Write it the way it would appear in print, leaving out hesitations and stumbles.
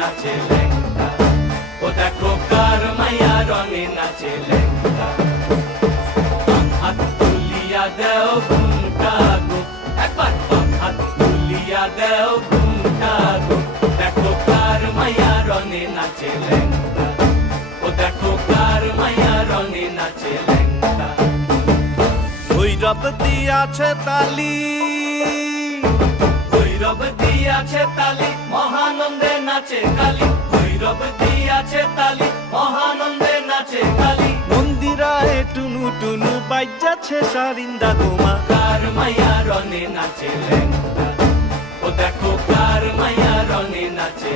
নাচে ল্যাংটা, ও দেখো কার মাইয়া রঙে নাচে ল্যাংটা। হাত তুলিয়া দেও ঘুমটা গো, একবার হাত তুলিয়া দেও ঘুমটা গো, দেখো কার মাইয়া রঙে নাচে ল্যাংটা, ও দেখো কার মাইয়া রঙে নাচে ল্যাংটা। ভৈরব দিয়াছে তালি, ভৈরব দিয়াছে তালি, মহানন্দে নাচে কালী, ভৈরব দিয়াছে তালি, মহানন্দে নাচে কালী। মন্দিরায় টুনু টুনু বাজ্যাছে সারিন্দা গোমা, কার মাইয়া রঙে নাচে ল্যাংটা, ও দেখো কার মাইয়া রঙে নাচে।